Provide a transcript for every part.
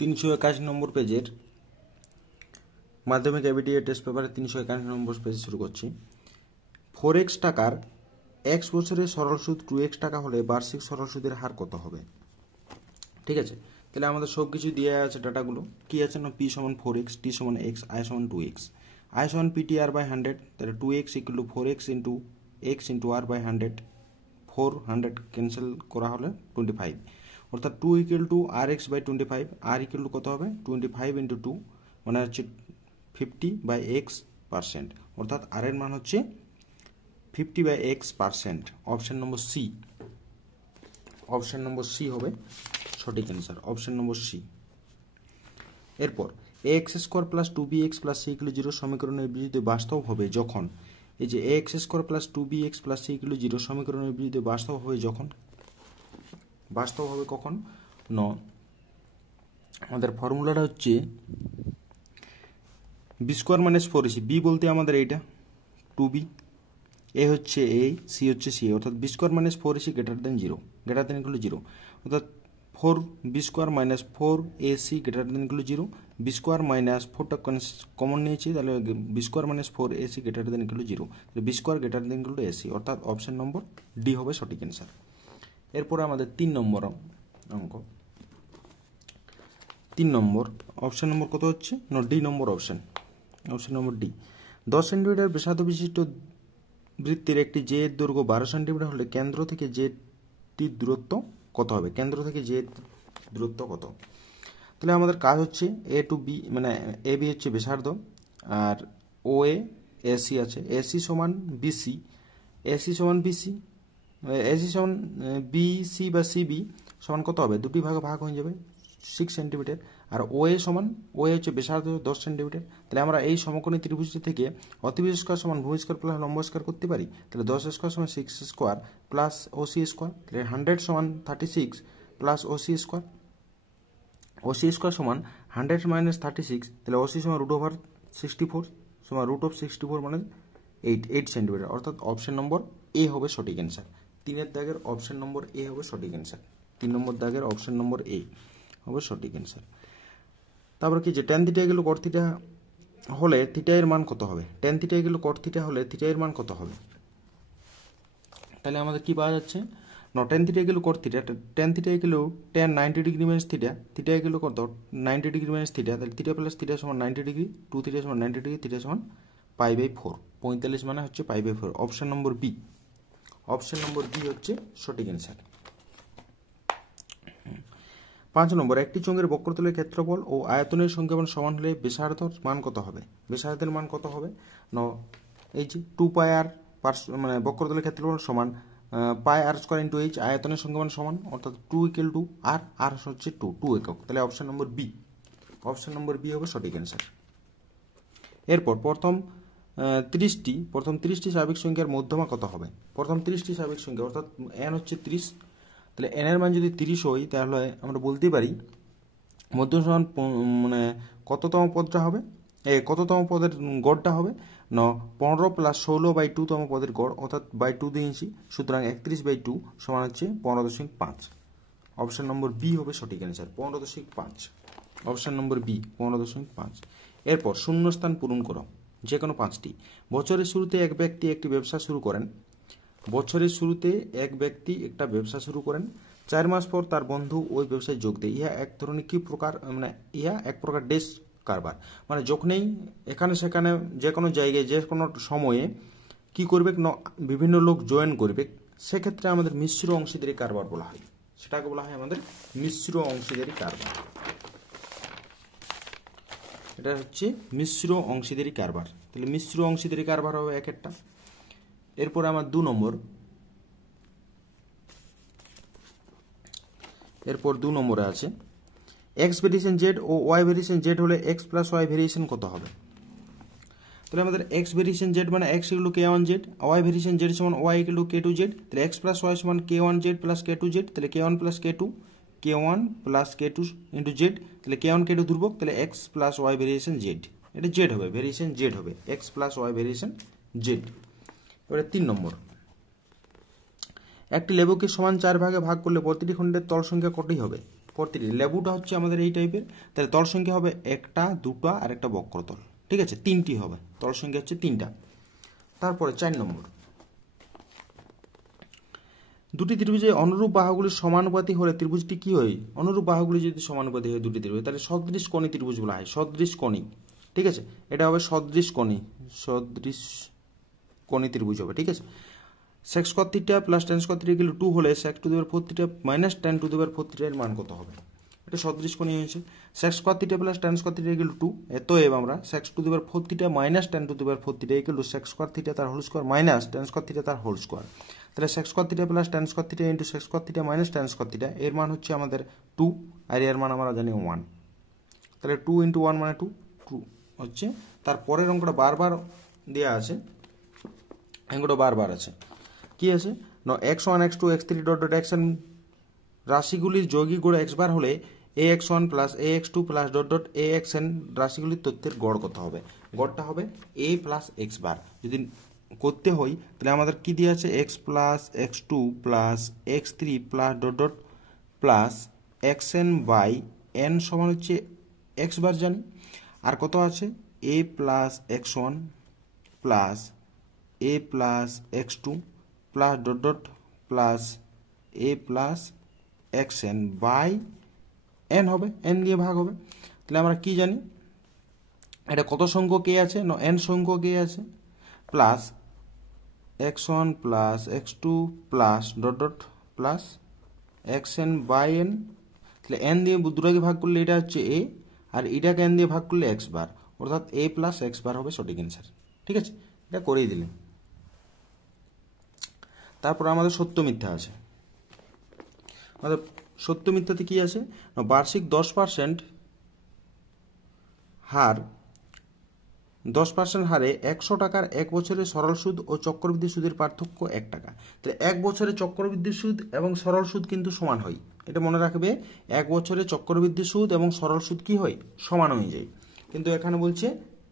381 নম্বর পেজের মাধ্যমিক ABTA test পেপারে 381 নম্বর পেজ শুরু করছি। 4x টাকার x বছরের সরল সুদ 2x টাকা হলে বার্ষিক সরল সুদের হার কত হবে? ঠিক আছে, তাহলে আমাদের সব কিছু দিয়ে আছে ডাটাগুলো। কি আছে না, p সমান 4x, t সমান x, i সমান 2x, i সমান ptr বাই 100, তাহলে 2x equal to 4x into x into r by 100, 400 cancel করা হলে 25, অর্থাৎ 2 equal to rx by 25, r equal to কত হবে 25 ইন্টু 2 মানে হচ্ছে 50/x%, অর্থাৎ r এর মান হচ্ছে 50/x%। Option number C, option number C হবে সঠিক অ্যান্সার, অপশন নম্বর সি। এরপর ax square plus 2bx plus c equal 0 সমীকরণের বিপরীতে বাস্তব হবে যখন, এই যে ax square plus 2bx plus c equal 0 সমীকরণের বিপরীতে বাস্তব হবে যখন, বাস্তব হবে কখন ন, আমাদের ফর্মুলাটা হচ্ছে b square minus 4ac, b বলতে আমাদের এইটা 2b, এ হচ্ছে এ, সি হচ্ছে সি, অর্থাৎ b square minus 4ac greater than 0, greater than equal 0, অর্থাৎ 4b square minus 4ac greater than equal 0, b square minus 4টা কমন নিয়েছি, তাহলে b square minus 4ac greater than equal 0, তাহলে b square greater than equal ac, অর্থাৎ option number D হবে সঠিক answer. এরপরে আমাদের 3 নম্বর অঙ্ক, 3 নম্বর অপশন নম্বর কত হচ্ছে না, D number option, option number D. 10 centimetre ব্যাসার্ধ বিশিষ্ট বৃত্তের একটি জে এর দৈর্ঘ্য 12 সেন্টিমিটার হলে কেন্দ্র থেকে জেটির দূরত্ব কত হবে? কেন্দ্র থেকে জে দূরত্ব কত? তাহলে আমাদের কাজ হচ্ছে এ টু বি, মানে এ বি হচ্ছে ব্যাসার্ধ, আর ও এ এসি আছে, এসি সমান বিসি, এসি সমান বিসি, এসি সমান বিসি বা সিবি সমান কত হবে? দুটি ভাগে ভাগ হয়ে যাবে 6 সেন্টিমিটার, আর ও এ সমান, ও এ হচ্ছে ব্যাসার্ধ 10 সেন্টিমিটার। তাহলে আমরা এই সমকোণী ত্রিভুজটি থেকে অতিভুজ স্কোয়ার সমান ভূমি স্কোয়ার প্লাস লম্ব স্কোয়ার করতে পারি। তাহলে 10 স্কোয়ার সমান 6 স্কোয়ার প্লাস ওসি স্কোয়ার, তাহলে 100 সমান 36 plus OC square, OC square সমান 100 মাইনাস 36, তাহলে ওসি সমান √64 সমান √64 মানে 8 সেন্টিমিটার, অর্থাৎ অপশন নম্বর এ হবে সঠিক অ্যান্সার। 3 দাগের অপশন নম্বর এ হবে সঠিক অ্যান্সার, 3 নম্বর দাগের অপশন নম্বর এ হবে সঠিক অ্যান্সার। তারপর কি যে tan থিটা গেল cot থিটা হলে থিটা এর মান কত হবে? tan থিটা গেল cot থিটা হলে থিটা এর মান কত হবে? তাহলে আমাদের কি পাওয়া যাচ্ছে না, tan থিটা গেল cot থিটা, tan থিটা গেল tan 90 degree minus theta, theta গেল কত 90 ডিগ্রি মাইনাস থিটা, তাহলে থিটা প্লাস থিটা সমান 90 ডিগ্রি, 2 থিটা সমান 90 ডিগ্রি, থিটা সমান π/4, 45 মানে হচ্ছে π/4, option number B, option number B হচ্ছে সঠিক অ্যান্সার। 5 নম্বর, একটি চোঙের বক্রতলের ক্ষেত্রফল ও আয়তনের সংখ্যামান সমান হলে ব্যাসার্ধের মান কত হবে? ব্যাসার্ধের মান কত হবে না, এই যে 2πr মানে বক্রতলের ক্ষেত্রফল সমান πr স্কোয়ার ইন্টু এইচ, আয়তনের সংখ্যামান সমান, অর্থাৎ 2 ইকুয়াল টু আর, আর হচ্ছে 2 একক, তাহলে option number B, option number B হবে সঠিক অ্যান্সার। এরপর প্রথম 30টি স্বাভাবিক সংখ্যার মধ্যমা কত হবে? প্রথম 30টি স্বাভাবিক সংখ্যা, অর্থাৎ n হচ্ছে 30, তাহলে n এর মান যদি 30 হয় তাহলে আমরা বলতে পারি মধ্যম সমান মানে কততম পদটা হবে, কততম পদের গড়টা হবে না 15 প্লাস 16/2 তম পদের গড়, অর্থাৎ বাই 2 দিয়েছি, সুতরাং 31/2 সমান হচ্ছে 15.5, অপশন নম্বর বি হবে সঠিক অ্যান্সার, 15.5, অপশন নম্বর বি 15.5। এরপর শূন্যস্থান পূরণ করো যে কোনো 5টি। বছরের শুরুতে এক ব্যক্তি একটি ব্যবসা শুরু করেন, বছরের শুরুতে এক ব্যক্তি একটা ব্যবসা শুরু করেন, 4 মাস পর তার বন্ধু ওই ব্যবসায় যোগ দেয়, ইহা এক ধরনের কি প্রকার, মানে ইহা এক প্রকার ডেস কারবার, মানে যখনই এখানে সেখানে যে কোনো জায়গায় যে কোনো সময়ে কি করবে, বিভিন্ন লোক জয়েন করবে, সেক্ষেত্রে আমাদের মিশ্র অংশীদারি কারবার বলা হয়, সেটাকে বলা হয় আমাদের মিশ্র অংশীদারি কারবার, এটা হচ্ছে মিশ্র অংশীদারি কারবার, তাহলে মিশ্র অংশীদারি কারবার হবে এক একটা। এরপর আমার 2 নম্বর, এরপর 2 নম্বরে আছে এক্স ভেরিয়েশন জেড ও ওয়াই ভেরিয়েশন জেড হলে এক্স প্লাস ওয়াই ভেরিয়েশন কত হবে? তাহলে আমাদের এক্স ভেরিয়েশন জেড মানে x equal to k1 z, y variation z সমান y equal to k2 z, তাহলে এক্স প্লাস ওয়াই সমান k1 Z plus k2 z, তাহলে k1 plus k2, k1 plus k2 into Z, তাহলে k1 k2 ধ্রুবক, তাহলে x plus y variation z, এটা z হবে, variation z হবে, x plus y variation z. এবারে 3 নম্বর, একটি লেবুকে সমান 4 ভাগে ভাগ করলে প্রতিটি খণ্ডের তল সংখ্যা কতই হবে? প্রতিটি লেবুটা হচ্ছে আমাদের এই টাইপের, তাহলে তল সংখ্যা হবে একটা, দুটো আর একটা বক্রতল। ঠিক আছে, তিনটি হবে, তল সংখ্যা হচ্ছে তিনটা। তারপরে 4 নম্বর, দুটি ত্রিভুজে অনুরূপ বাহুগুলি সমানুপাতি হলে ত্রিভুজটি কি হয়? অনুরূপ বাহুগুলি যদি সমানুপাতি হয় দুটি ত্রিভুজ, তাহলে সদৃশ কোণী ত্রিভুজ বলা হয়, সদৃশ কোণী। ঠিক আছে, এটা হবে সদৃশ কোণী, সদৃশ কোণী ত্রিভুজ হবে। ঠিক আছে, sec square theta plus tan square theta equal to 2 হলে sec two the power 4 theta minus tan two the power 4 theta এর মান কত হবে? এটা সদৃশ কোণী হয়েছে। sec square theta plus tan square theta equal to 2, এতএব আমরা sec two the power 4 theta minus tan two the power 4 theta equal to sec square theta তার whole square minus tan square theta তার whole square. তাহলে sec square theta plus tan square theta into sec square theta minus tan square theta এর মান হচ্ছে আমাদের 2 আর এর মান আমরা জানি 1। তাহলে 2 ইনটু 1 মানে 2 হচ্ছে। তারপরের অঙ্কটা বারবার দেয়া আছে, অঙ্কটা বারবার আছে, কি আছে না x1 x2 x3 dot dot xn রাশিগুলির যৌগিক গড় x বার হলে ax1 plus ax2 plus dot dot axn রাশিগুলির তথ্যের গড় কত হবে? গড়টা হবে a প্লাস x বার। যদি করতে হয় তাহলে আমাদের কি দিয়ে আছে x plus x2 plus x3 plus dot dot plus xn by n সমান হচ্ছে x বার জানি, আর কত আছে a plus x1 plus a plus x2 plus dot dot plus a plus xn by n হবে, n দিয়ে ভাগ হবে। তাহলে আমরা কি জানি এটা কত সংখ্যক a আছে না n সংখ্যক a আছে, plus x1 plus x2 plus dot dot plus xn by n। তাহলে n দিয়ে দুটাকে ভাগ করলে এটা হচ্ছে a, আর এটাকে n দিয়ে ভাগ করলে x বার, অর্থাৎ a প্লাস x বার হবে সঠিক অ্যান্সার। ঠিক আছে, এটা করেই দিলেন। তারপর আমাদের সত্য মিথ্যা আছে। আমাদের সত্য মিথ্যাতে কি আছে না বার্ষিক 10% হার 10% হারে 100 টাকার এক বছরের সরল সুদ ও চক্রবৃদ্ধি সুদের পার্থক্য 1 টাকা। তাহলে এক বছরে চক্রবৃদ্ধি সুদ এবং সরল সুদ কিন্তু সমান হয়, এটা মনে রাখবে। এক বছরে চক্রবৃদ্ধি সুদ এবং সরল সুদ কি হয়? সমান হয়ে যায়, কিন্তু এখানে বলছে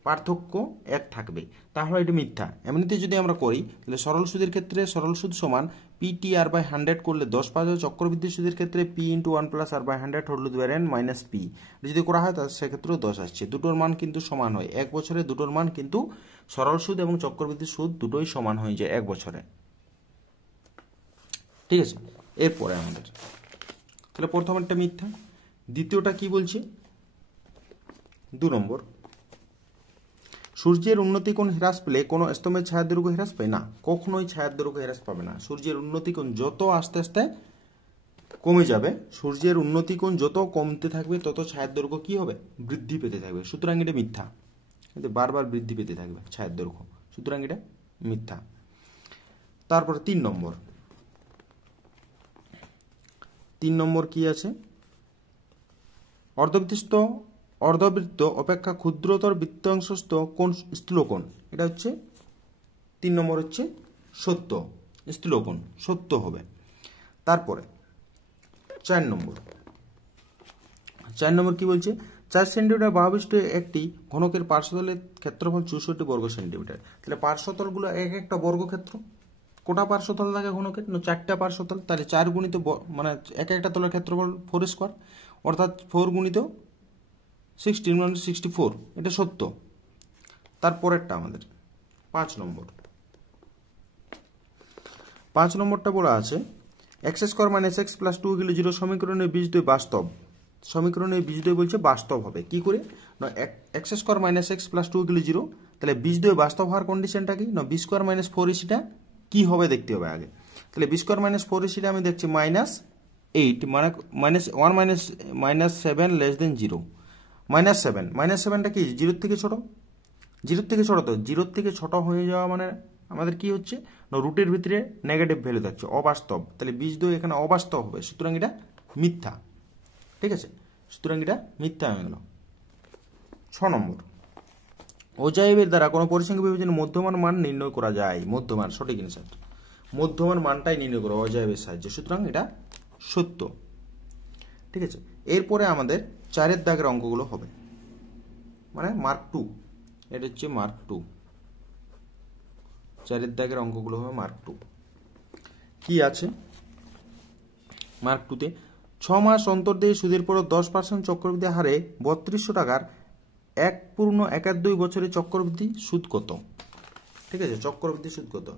পার্থক্য 1 থাকবে, তাহলে এটা মিথ্যা। এমনিতে যদি আমরা করি তাহলে সরল সুদের ক্ষেত্রে সরল সুদ সমান পিটি আর বাই 100 করলে 10 পাওয়া যাবে, চক্রবৃদ্ধি সুদের ক্ষেত্রে P into 1 plus R by 100 whole to the power n minus P যদি করা হয় তাহলে সেক্ষেত্রেও 10 আসছে। দুটোর মান কিন্তু সমান হয় এক বছরে, দুটোর মান কিন্তু সরল সুদ এবং চক্রবৃদ্ধি সুদ দুটোই সমান হয়ে যায় এক বছরে। ঠিক আছে, এরপরে আমাদের তাহলে প্রথমটা মিথ্যা, দ্বিতীয়টা কি বলছে 2 নম্বর, সূর্যের উন্নতি কোণ হ্রাস পেলে কোনো স্তম্ভের ছায়ার দৈর্ঘ্য হ্রাস পায় না, কখনোই ছায়ার দৈর্ঘ্য হ্রাস পাবে না। সূর্যের উন্নতি কোণ যত আস্তে আস্তে কমে যাবে, সূর্যের উন্নতি কোণ যত কমতে থাকবে তত ছায়ার দৈর্ঘ্য কি হবে? বৃদ্ধি পেতে থাকবে, সুতরাং এটা মিথ্যা। কিন্তু বারবার বৃদ্ধি পেতে থাকবে ছায়ার দৈর্ঘ্য, সুতরাং এটা মিথ্যা। তারপর 3 নম্বর, 3 নম্বর কি আছে অর্ধবৃত্ত অপেক্ষা ক্ষুদ্রতর বৃত্তাংশস্থ কোণ স্থূলকোণ, এটা হচ্ছে 3 নম্বর হচ্ছে সত্য, স্থূলকোণ সত্য হবে। তারপরে 4 নম্বর, 4 নম্বর কি বলছে 4 সেন্টিমিটার বাহুবিশিষ্ট একটি ঘনকের পার্শ্বতলের ক্ষেত্রফল 64 বর্গ সেন্টিমিটার। তাহলে পার্শ্বতলগুলো এক একটা বর্গক্ষেত্র, কোটা পার্শ্বতল থাকে ঘনকের? না 4টা পার্শ্বতল, তাহলে 4 গুণিত মানে এক একটা তলের ক্ষেত্রফল 4 স্কয়ার, অর্থাৎ 4 গুণিত 16 মানে 64, এটা সত্য। তারপরেরটা আমাদের 5 নম্বর, 5 নম্বরটা বলা আছে x square minus x plus 2 equal 0 সমীকরণের বীজদ্বয় বাস্তব। সমীকরণের বীজদ্বয় বলছে বাস্তব হবে, কি করে না x square minus x plus 2 equal 0, তাহলে বীজদ্বয় বাস্তব হওয়ার কন্ডিশনটা কি না b স্কয়ার মাইনাস 4ac কি হবে দেখতে হবে আগে। তাহলে b স্কয়ার মাইনাস 4ac আমি দেখছি -8 মানে -1 -7 লেস দেন 0, -7 -7টা কি 0 থেকে ছোট? 0 থেকে ছোট, তো 0 থেকে ছোট হয়ে যাওয়া মানে আমাদের কি হচ্ছে না রুটের ভিতরে নেগেটিভ ভ্যালু থাকছে, অবাস্তব। তাহলে বীজদ্বয় এখানে অবাস্তব হবে, সুতরাং এটা মিথ্যা। ঠিক আছে, সুতরাং এটা মিথ্যা হয়ে গেল। 6 নম্বর, অজাইবের দ্বারা কোনো পরিসংখ্যান বিবেচনায় মধ্যমান মান নির্ণয় করা যায়। মধ্যমান সঠিক অ্যান্সার, মধ্যমান মানটাই নির্ণয় করা অজাইবের সাহায্যে, সুতরাং এটা সত্য। ঠিক আছে, এরপরে আমাদের 4 দাগের অঙ্কগুলো হবে, মানে মার্ক 2, এটা হচ্ছে মার্ক 2, 4 দাগের অঙ্কগুলো হবে মার্ক 2। কি আছে মার্ক 2তে? 6 মাস অন্তর দিয়ে সুদের পর 10% চক্রবৃদ্ধি হারে 3200 টাকার 1.12 বছরের চক্রবৃদ্ধি সুদ কত? ঠিক আছে, চক্রবৃদ্ধি সুদ কত?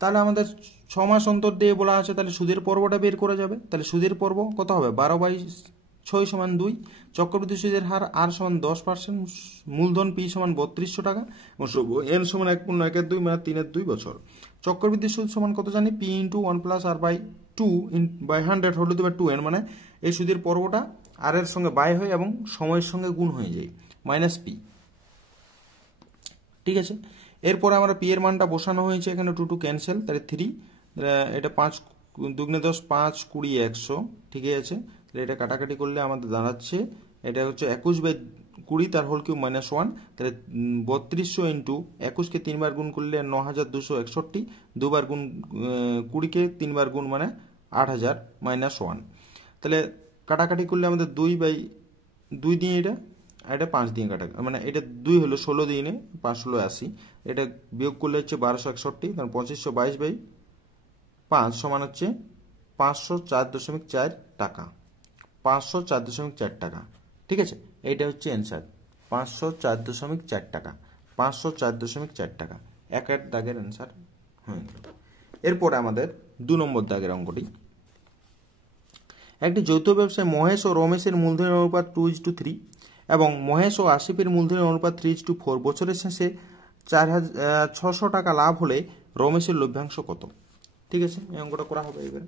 তাহলে আমাদের 6 মাস অন্তর দিয়ে বলা আছে, তাহলে সুদের পর্বটা বের করা যাবে। তাহলে সুদের পর্ব কত হবে? 12/6 সমান 2, চক্রবৃদ্ধি সুদের হার আর সমান 10%, মূলধন পি সমান 3200 টাকা এবং এন সমান 1.12 মানে 3/2 বছর। চক্রবৃদ্ধি সুদ সমান কত জানি? P into 1 plus R by 2 by 100 whole to 2n, মানে এই সুদের পর্বটা আর এর সঙ্গে বাই হয় এবং সময়ের সঙ্গে গুণ হয়ে যায়, মাইনাস পি। ঠিক আছে, এরপরে আমরা পি এর মানটা বসানো হয়েছে এখানে, 2 ক্যান্সেল, তাহলে 3, এটা 5 2 10 5 20 100। ঠিক আছে, তাহলে এটা কাটাকাটি করলে আমাদের দাঁড়াচ্ছে, এটা হচ্ছে 21/20 তার হোল কিউব মাইনাস 1, তাহলে 3200 ইন্টু 21কে 3 বার গুণ করলে 9261, 2 বার গুণ 20কে 3 বার গুণ মানে 8000 মাইনাস 1। তাহলে কাটাকাটি করলে আমাদের 2 দিয়ে এটা, এটা 5 দিয়ে কাটা, মানে এটা 2 হলো 16 দিয়ে 5 16 80, এটা বিয়োগ করলে হচ্ছে 1261, কারণ 2522/5 সমান হচ্ছে 504.4 টাকা, 504.4 টাকা। ঠিক আছে, এইটা হচ্ছে অ্যান্সার, 504.4 টাকা, 504.4 টাকা, এক দাগের অ্যান্সার হয়ে গেল। এরপরে আমাদের 2 নম্বর দাগের অঙ্কটি। একটি যৌথ ব্যবসায় মহেশ ও রমেশের মূলধনের অনুপাত 2:3 এবং মহেশ ও আসিফের মূলধনের অনুপাত 3:4। বছরের শেষে 4600 টাকা লাভ হলে রমেশের লভ্যাংশ কত? ঠিক আছে, এই অঙ্কটা করা হবে এবারে।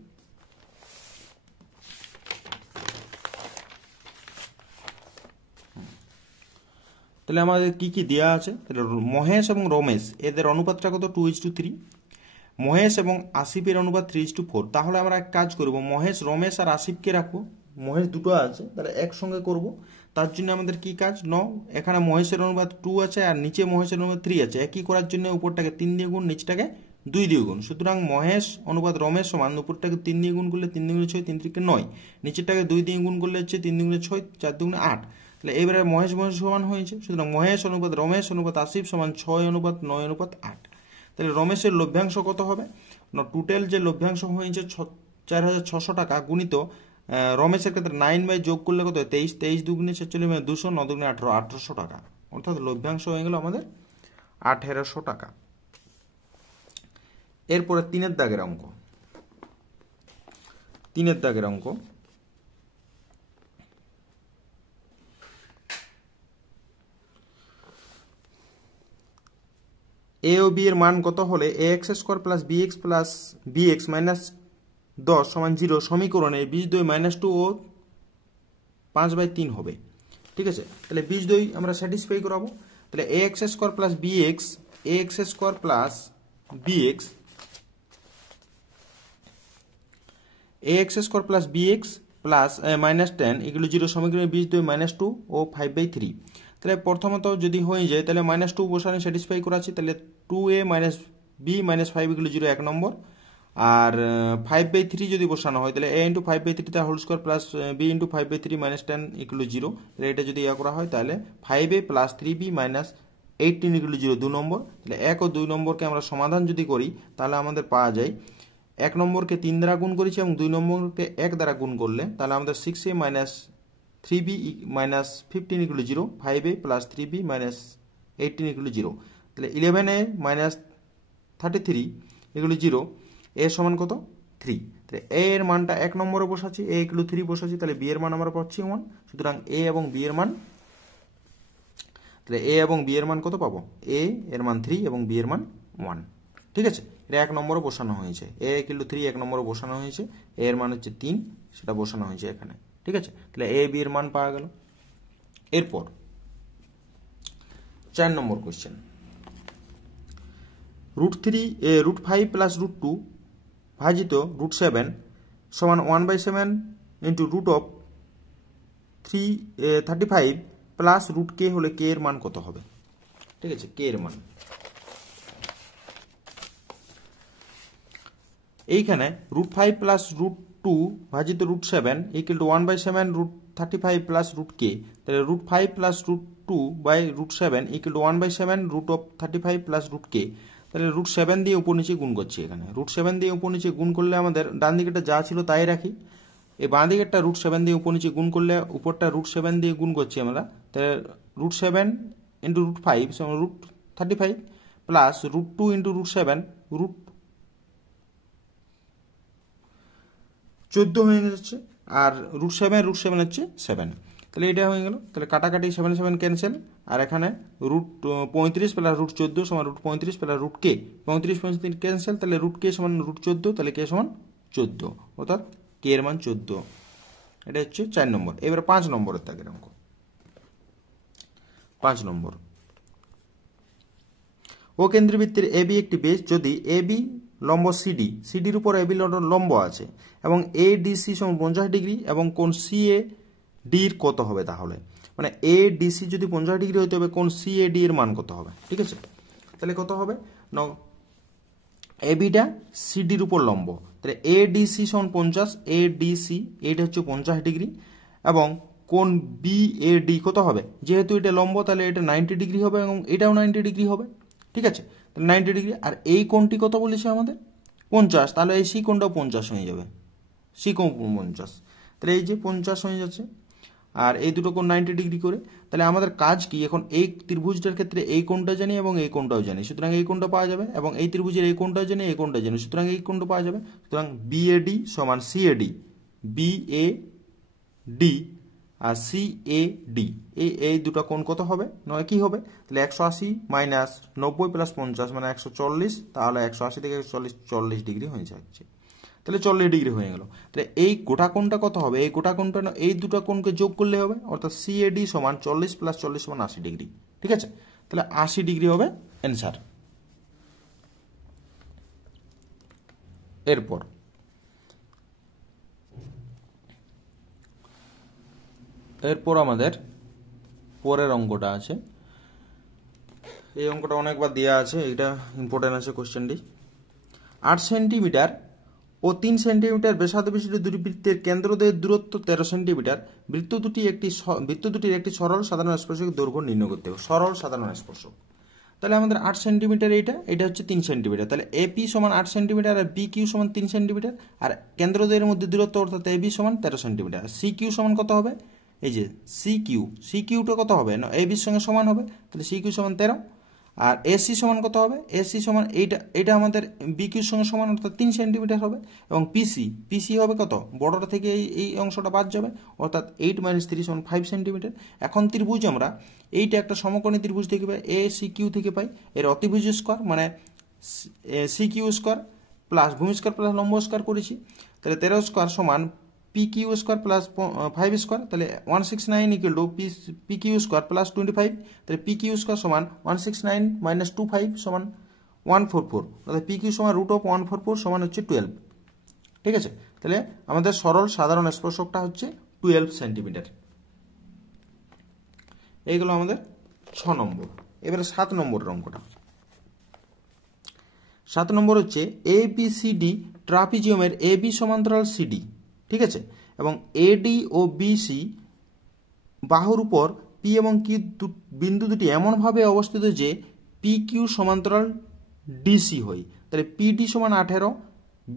তাহলে আমাদের কি কি দেওয়া আছে? মহেশ এবং রমেশ এদের অনুপাতটা কত? 2:3। মহেশ এবং আসিফের অনুপাত 3:4। তাহলে আমরা এক কাজ করব, মহেশ রমেশ আর আসিফকে রাখবো, মহেশ দুটো আছে তাহলে একসঙ্গে করব। তার জন্য আমাদের কি কাজ? এখানে মহেশের অনুপাত 2 আছে আর নিচে মহেশের অনুপাত 3 আছে, একই করার জন্য উপরটাকে 3 দিয়ে গুণ, নিচটাকে 2 দিয়ে গুণ। সুতরাং মহেশ অনুপাত রমেশ সমান, উপরটাকে 3 দিয়ে গুণ করলে 3 2 6, 3 3 9, নিচেরটাকে 2 দিয়ে গুণ করলে হচ্ছে 3 2 6, 4 2 8। তাহলে এবারে মহেশ সমান হয়েছে, সুতরাং মহেশ অনুপাত রমেশ অনুপাত আসিফ সমান 6:9:8। তাহলে রমেশের লভ্যাংশ কত হবে? টোটাল যে লভ্যাংশ হয়েছে 4600 টাকা গুণিত রমেশের ক্ষেত্রে 9 যোগ করলে কত? 23, 23 দুগুণে 46 মানে 200, 9 দুগুণে 18, 1800 টাকা, অর্থাৎ লভ্যাংশ হয়ে গেল আমাদের 1800 টাকা। এরপরে 3 দাগের অঙ্ক। 3 দাগের অঙ্ক, এ ও বি এর মান কত হলে ax² প্লাস bx মাইনাস 10 সমান 0 সমীকরণে বীজদ্বয় -2 ও 5/3 হবে। ঠিক আছে, তাহলে বীজদ্বয় আমরা স্যাটিসফাই করাবো। তাহলে ax² প্লাস bx প্লাস -10 এগুলো 0 সমীকরণে বীজদ্বয় -2 ও 5/3। তাহলে প্রথমত যদি হয়ে যায় তাহলে -2 বসানে স্যাটিসফাই করাচ্ছি, তাহলে 2a - b - 5 এগুলো 0 1 নম্বর, আর 5/3 যদি বসানো হয় তাহলে a × 5/3 তার হোল স্কোয়ার প্লাস b × 5/3 -10 এগুলো 0। তাহলে এটা যদি করা হয় তাহলে 5a প্লাস 3b - 18 এগুলো 0 2 নম্বর। তাহলে 1 ও 2 নম্বরকে আমরা সমাধান যদি করি তাহলে আমাদের পাওয়া যায় 1 নম্বরকে 3 দ্বারা গুণ করেছি এবং 2 নম্বরকে 1 দ্বারা গুণ করলে তাহলে আমাদের 6a - 3b - 15 এগুলো 0, 5a প্লাস 3b - 18 এগুলো 0। তাহলে 11a - 33 এগুলো 0, এ সমান কত? 3। তাহলে এ এর মানটা 1 নম্বরে বসাচ্ছি, a এগুলো 3 বসাচ্ছি, তাহলে বি এর মান আমরা পাচ্ছি 1। সুতরাং a এবং b এর মান, তাহলে a এবং b এর মান কত পাবো? a এর মান 3 এবং b এর মান 1। ঠিক আছে, এটা 1 নম্বরে বসানো হয়েছে, a এগুলো 3 1 নম্বরে বসানো হয়েছে, a এর মান হচ্ছে 3, সেটা বসানো হয়েছে এখানে। ঠিক আছে, তাহলে a b এর মান পাওয়া গেল। এরপর 4 নম্বর কোশ্চেন, √5 প্লাস √2 ভাজিত √7 সমান 1/7 ইন্টু √35 প্লাস √k হলে k এর মান কত হবে? ঠিক আছে, k এর মান এইখানে √5 প্লাস √2 ভাজিত √7 ইকুয়াল টু 1/7 √35 প্লাস √k। তাহলে √5 plus √2 by √7 equal to 1/7 √35 plus √k। তাহলে √7 দিয়ে উপর নিচে গুণ করছি, এখানে √7 দিয়ে উপর নিচে গুণ করলে আমাদের ডান দিকেটা যা ছিল তাই রাখি, এই বাঁ দিকেরটা √7 দিয়ে উপর নিচে গুণ করলে উপরটা √7 দিয়ে গুণ করছি আমরা, তাহলে √7 ইন্টু √5 সমান √35 প্লাস √2 ইন্টু √7 √14 হয়ে যাচ্ছে, আর √7 হচ্ছে 7, তাহলে এটা হয়ে গেল। তাহলে কাটাকাটি 7 7 ক্যান্সেল, আর এখানে √35 প্লাস √14 সমান √35 প্লাস √k, 35 ক্যান্সেল, তাহলে √k সমান √14, তাহলে k সমান 14, অর্থাৎ k এর মান 14। এটা হচ্ছে 4 নম্বর। এবার 5 নম্বরের দাগের অঙ্ক। 5 নম্বর, ও কেন্দ্রবৃত্তের এবি একটি বেস যদি এবি লম্ব সিডি, সিডির উপর এবি লম্ব আছে এবং এডিসি সমান 50 ডিগ্রি এবং কোণ সিএডির কত হবে, তাহলে মানে এডিসি যদি 50 ডিগ্রি হতে হবে কোণ সিএডি এর মান কত হবে। ঠিক আছে, তাহলে কত হবে, এবিটা সিডির উপর লম্ব, তাহলে এডিসি সমান 50, এডিসি এটা হচ্ছে 50 ডিগ্রি এবং কোণ বিএডি কত হবে, যেহেতু এটা লম্ব তাহলে এটা 90 ডিগ্রি হবে এবং এটাও 90 ডিগ্রি হবে। ঠিক আছে, তাহলে 90 ডিগ্রি, আর এই কোণটি কত বলেছে আমাদের 50, তাহলে এই সি কোণটাও 50 হয়ে যাবে, সি কোণ 50, তাহলে এই যে 50 হয়ে যাচ্ছে, আর এই দুটো কোণ 90 ডিগ্রি করে। তাহলে আমাদের কাজ কি, এখন এই ত্রিভুজটার ক্ষেত্রে এই কোণটা জানি এবং এই কোণটাও জানি, সুতরাং এই কোণটা পাওয়া যাবে, এবং এই ত্রিভুজের এই কোণটাও জানি এই কোণটা জানি, সুতরাং এই কোণটা পাওয়া যাবে। সুতরাং বিএডি সমান সিএডি, বিএডি আর সিএডি এই দুটো কোণ কত হবে, নয় কি হবে, তাহলে 180 মাইনাস 90 প্লাস 50 মানে 140, তাহলে 180 থেকে 40 ডিগ্রি হয়ে যাচ্ছে, তাহলে 40 ডিগ্রি হয়ে গেল। তাহলে এই গোটা কোণটা কত হবে, এই গোটা কোণটা এই দুটো কোণকে যোগ করলে হবে, অর্থাৎ সিএডি সমান 40 প্লাস 40 সমান 80 ডিগ্রি। ঠিক আছে, তাহলে 80 ডিগ্রি হবে অ্যান্সার। এরপর আমাদের পরের অঙ্কটা আছে, এই অঙ্কটা অনেকবার দেওয়া আছে, এটা ইম্পর্টেন্ট আছে কোশ্চেনটি। 8 সেন্টিমিটার ও 3 সেন্টিমিটার ব্যাসার্ধ বিশিষ্ট দুটি বৃত্তের কেন্দ্রদ্বয়ের দূরত্ব 13 সেন্টিমিটার, বৃত্ত দুটির একটি সরল সাধারণ স্পর্শক দৈর্ঘ্য নির্ণয় করতে হবে। সরল সাধারণ স্পর্শক, তাহলে আমাদের 8 সেন্টিমিটার, এটা হচ্ছে 3 সেন্টিমিটার, তাহলে এপি সমান 8 সেন্টিমিটার আর বি কিউ সমান 3 সেন্টিমিটার, আর কেন্দ্রদ্বয়ের মধ্যে দূরত্ব অর্থাৎ এবি সমান 13 সেন্টিমিটার। সি কিউ সমান কত হবে, এই যে সি কিউটা কত হবে না এবির সঙ্গে সমান হবে, তাহলে সি কিউ সমান 13, আর এসি সমান কত হবে, এসি সমান এইটা আমাদের বি কিউর সঙ্গে সমান অর্থাৎ 3 সেন্টিমিটার হবে, এবং পিসি হবে কত, বড়টা থেকে এই অংশটা বাদ যাবে, অর্থাৎ 8 - 3 সমান 5 সেন্টিমিটার। এখন ত্রিভুজ আমরা এইটা একটা সমকোণী ত্রিভুজ থেকে পাই, এ সি কিউ থেকে পাই, এর অতিভুজ স্কোয়ার মানে সি কিউ স্কোয়ার প্লাস ভূমি স্কোয়ার প্লাস লম্ব স্কোয়ার করেছি, তাহলে 13 স্কোয়ার সমান P Q square plus 5 square, তাহলে 169 equal to P Q square plus 25, তাহলে পি কিউ স্কোয়ার সমান 169 মাইনাস 25 সমান 144, অর্থাৎ পি কিউ সমান √144 সমান হচ্ছে 12। ঠিক আছে, তাহলে আমাদের সরল সাধারণ স্পর্শকটা হচ্ছে 12 সেন্টিমিটার। এইগুলো আমাদের 6 নম্বর। এবারে 7 নম্বরের অঙ্কটা। 7 নম্বর হচ্ছে এবিসিডি ট্রাপিজিয়ামের এবি সমান্তরাল সিডি। ঠিক আছে, এবং এডি ও বিসি বাহুর উপর পি এবং কিউ বিন্দু দুটি এমনভাবে অবস্থিত যে পি কিউ সমান্তরাল ডিসি হয়, তাহলে পিডি সমান 18,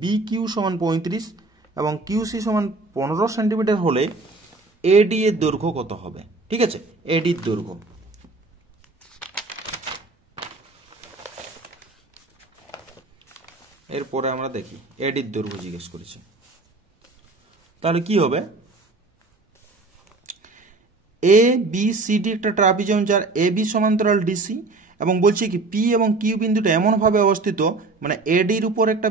বি কিউ সমান 35 এবং কিউসি সমান 15 সেন্টিমিটার হলে এডি এর দৈর্ঘ্য কত হবে। ঠিক আছে, এডির দৈর্ঘ্য, এরপরে আমরা দেখি এডির দৈর্ঘ্য জিজ্ঞেস করেছি, তাহলে কি হবে, এ বি সি ডি একটা ট্রাপিজিয়াম যার এ বি সমান্তরাল ডিসি, এবং বলছি কি পি এবং কিউ বিন্দুটা এমনভাবে অবস্থিত, মানে এডির উপর একটা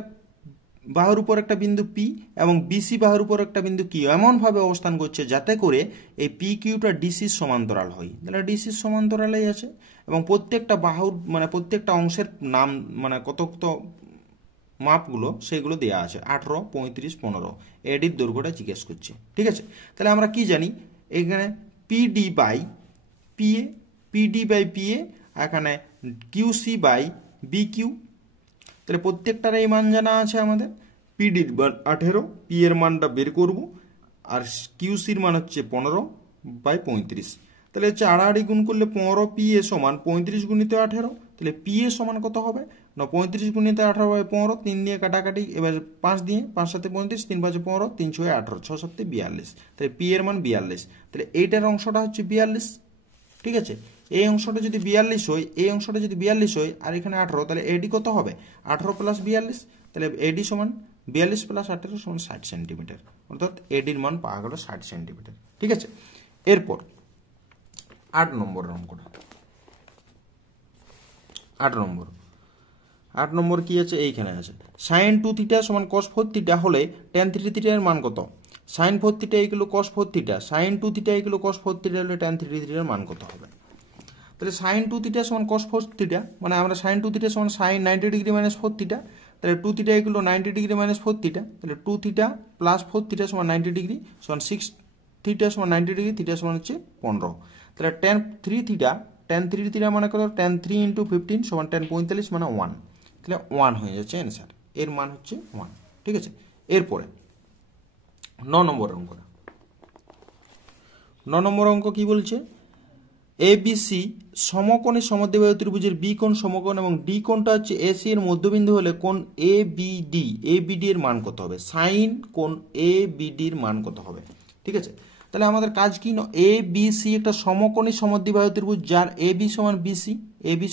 বাহুর উপর একটা বিন্দু পি এবং বিসি বাহুর উপর একটা বিন্দু কিউ এমনভাবে অবস্থান করছে যাতে করে এই পি কিউটা ডিসির সমান্তরাল হয়, তাহলে ডিসির সমান্তরালেই আছে, এবং প্রত্যেকটা বাহুর মানে প্রত্যেকটা অংশের নাম মানে কত মাপগুলো সেগুলো দেওয়া আছে, 18, 35, 15, এডির দৈর্ঘ্যটা জিজ্ঞেস করছে। ঠিক আছে, তাহলে আমরা কি জানি, এখানে পিডি বাই পিএ, এখানে কিউসি বাই বি কিউ, তাহলে প্রত্যেকটার এই মান জানা আছে আমাদের, পিডির মান 18, পি এর মানটা বের করব, আর কিউসির মান হচ্ছে 15/35, তাহলে হচ্ছে আড়াআড়ি গুণ করলে 15 পি এ সমান 35 গুণিত 18, তাহলে পি এ সমান কত হবে না 35 গুণিত 18 বাই 15, 3 দিয়ে কাটাকাটি, এবার 5 দিয়ে, 5 7 35, 3 5 15, 3 6 18, 6 7 42, তাহলে পি এর মান 42, তাহলে এইটার অংশটা হচ্ছে 42, ঠিক আছে। এই অংশটা যদি 42 হয়, এই অংশটা যদি 42 হয় আর এখানে 18, তাহলে এডি কত হবে 18 প্লাস 42, তাহলে এডি সমান 42 প্লাস 18 সমান 60 সেন্টিমিটার, অর্থাৎ এডির মান পাওয়া গেল 60 সেন্টিমিটার, ঠিক আছে। এরপর 8 নম্বরের অঙ্কটা, 8 নম্বর কি আছে, এইখানে আছে sin 2 থিটা সমান cos 4 থিটা হলে tan 3 থিটার মান কত। sin 4 theta equal cos 4 theta, sin 2 theta equal cos 4 theta হলে tan 3 থিটার মান কত হবে। তাহলে sin 2 থিটা সমান cos 4 থিটা, মানে আমরা sin 2 থিটা সমান sin 90 ডিগ্রি মাইনাস 4 থিটা, তাহলে 2 theta equal 90 degree minus 4 theta, তাহলে 2 থিটা প্লাস 4 থিটা সমান 90 ডিগ্রি সমান 6 থিটা সমান 90 ডিগ্রি, থিটা সমান হচ্ছে 15, তাহলে tan 3 থিটা, tan 3 থিটা মানে কত, tan 3 ইন্টু 15 সমান tan 45 মানে 1, তাহলে 1 হয়ে যাচ্ছে অ্যান্সার, এর মান হচ্ছে 1, ঠিক আছে। এরপরে 9 নম্বর অঙ্কটা, 9 নম্বর অঙ্ক কি বলছে, এবিসি সমকোণী সমদ্বিবাহু ত্রিভুজের বি কোণ সমকোণ এবং ডি কোণটা হচ্ছে এসি এর মধ্যবিন্দু হলে কোণ এবিডি এর মান কত হবে, সাইন কোণ এবিডি এর মান কত হবে, ঠিক আছে। তাহলে আমাদের কাজ কি, এ বি সি একটা সমকোণী সমদ্বিবাহু ত্রিভুজ যার এবি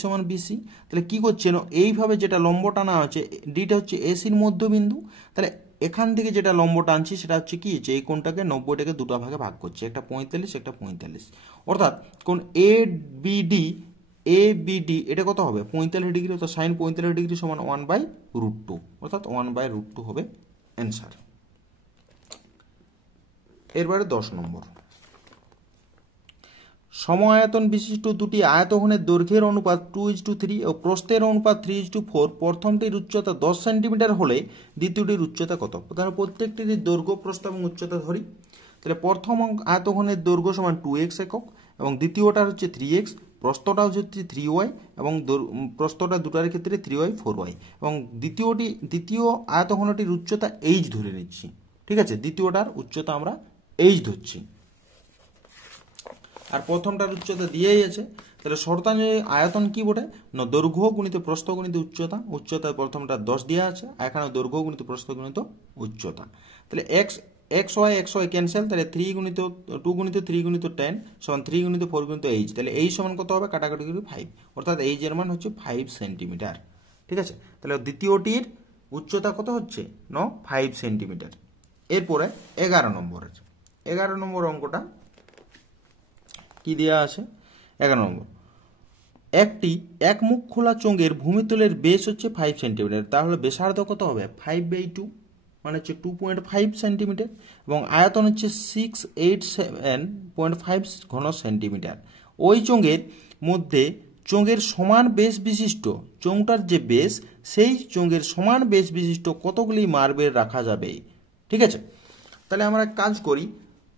সমান বিসি, তাহলে কি করছে না, এইভাবে যেটা লম্ব টানা হচ্ছে ডিটা হচ্ছে এসির মধ্যবিন্দু, তাহলে এখান থেকে যেটা লম্ব টানছি সেটা হচ্ছে কি, এই কোণটাকে 90টাকে দুটো ভাগে ভাগ করছে, একটা 45 একটা 45, অর্থাৎ কোণ এবিডি এটা কত হবে 45 ডিগ্রি, অর্থাৎ সাইন 45 ডিগ্রি সমান 1/√2, অর্থাৎ 1/√2 হবে অ্যান্সার। এরপরে 10 নম্বর, সম আয়তন বিশিষ্ট দুটি আয়তঘনের দৈর্ঘ্যের অনুপাত 2:3 ও প্রস্থের অনুপাত 3:4, প্রথমটির উচ্চতা 10 সেন্টিমিটার হলে দ্বিতীয়টির উচ্চতা কত। প্রথমে প্রত্যেকটির দৈর্ঘ্য, প্রস্থ এবং উচ্চতা ধরি, তাহলে প্রথম আয়তঘনের দৈর্ঘ্য সমান 2x একক এবং দ্বিতীয়টার হচ্ছে 3x, প্রস্থটা হচ্ছে 3y এবং প্রস্থটা দুটার ক্ষেত্রে 3y 4y, এবং দ্বিতীয় আয়তঘনটির উচ্চতা h ধরে নিচ্ছি, ঠিক আছে, দ্বিতীয়টার উচ্চতা আমরা h ধরছি আর প্রথমটার উচ্চতা দিয়েই আছে, তাহলে শর্তানুযায়ী আয়তন কি বটে, না দৈর্ঘ্য গুণিত প্রস্থ গুণিত উচ্চতা, উচ্চতায় প্রথমটা 10 দেওয়া আছে, এখানে দৈর্ঘ্য গুণিত প্রস্থ গুণিত উচ্চতা, তাহলে x y ক্যান্সেল, তাহলে 2 গুণিত 3 গুণিত 10 সমান 3 গুণিত 4 গুণিত h, তাহলে এই সমান কত হবে, কাটাকাটি করে 5, অর্থাৎ h এর মান হচ্ছে 5 সেন্টিমিটার, ঠিক আছে। তাহলে দ্বিতীয়টির উচ্চতা কত হচ্ছে, 5 সেন্টিমিটার। এরপরে 11 নম্বর অঙ্কটা কি দেওয়া আছে, 11 নম্বর, একটি এক মুখ খোলা চোঙের ভূমিতলের বেস হচ্ছে 5 সেন্টিমিটার, তাহলে ব্যাসার্ধ কত হবে 5/2 মানে হচ্ছে 2.5 সেন্টিমিটার এবং আয়তন হচ্ছে 687.5 ঘন সেন্টিমিটার। ওই চোঙের মধ্যে চোঙের সমান বেস বিশিষ্ট, চোঙটার যে বেস সেই চোঙের সমান বেস বিশিষ্ট কতগুলি মার্বেল রাখা যাবে, ঠিক আছে। তাহলে আমরা কাজ করি,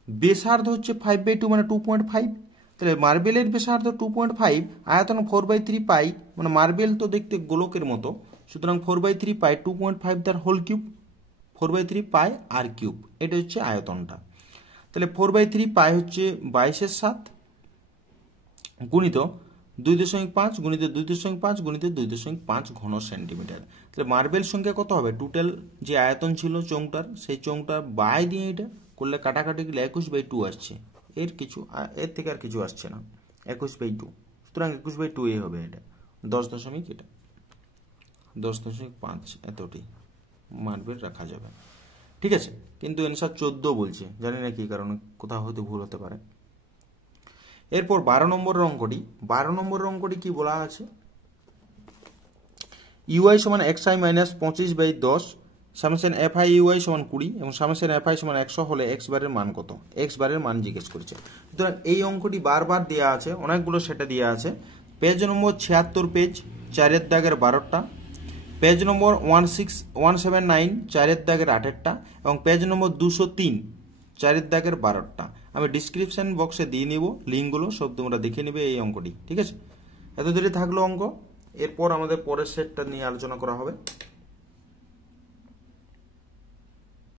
ব্যাসার্ধ হচ্ছে 5/2 মানে 2.5, তাহলে মার্বেলের ব্যাসার্ধ 2.5, আয়তন 4/3 পাই, মানে মার্বেল তো দেখতে গোলকের মতো, সুতরাং 4/3 পাই 2.5 তার হোল কিউব, 4/3 পাই আর কিউব, এটা হচ্ছে আয়তনটা। তাহলে 4/3 পাই হচ্ছে 22/7 গুণিত 2.5 গুণিত 2.5 গুণিত 2.5 ঘন সেন্টিমিটার, তাহলে মার্বেল সংখ্যা কত হবে, টোটাল যে আয়তন ছিল চোঙটার সেই চোঙটার বাই দিয়ে এটা করলে কাটাকাটি গেলে 21/2 আসছে, এর থেকে আর কিছু আসছে না, 21/2, সুতরাং 21/2 এ হবে, এটা 10.5 এতটি মার্বেল রাখা যাবে, ঠিক আছে। কিন্তু অ্যান্সার 14 বলছে, জানি না কি কারণে, কোথাও হয়তো ভুল হতে পারে। এরপর 12 নম্বরের অঙ্কটি কি বলা আছে, ইউআই সমান xi মাইনাস 25/10, সামেশন fi ইউআই সমান 20 এবং সামেশন fi সমান 100 হলে x বারের মান কত, x বারের মান জিজ্ঞেস করেছে। সুতরাং এই অঙ্কটি বারবার দেওয়া আছে, অনেকগুলো সেটা দেওয়া আছে, পেজ নম্বর 76, পেজ 4 দাগের 12টা, পেজ নম্বর 179 4 দাগের 8টা এবং পেজ নম্বর 203 4 দাগের 12টা। আমি ডিসক্রিপশন বক্সে দিয়ে নিব লিঙ্কগুলো, সব তোমরা দেখে নেবে এই অঙ্কটি, ঠিক আছে। এত দূরে থাকলো অঙ্ক, এরপর আমাদের পরের সেটটা নিয়ে আলোচনা করা হবে।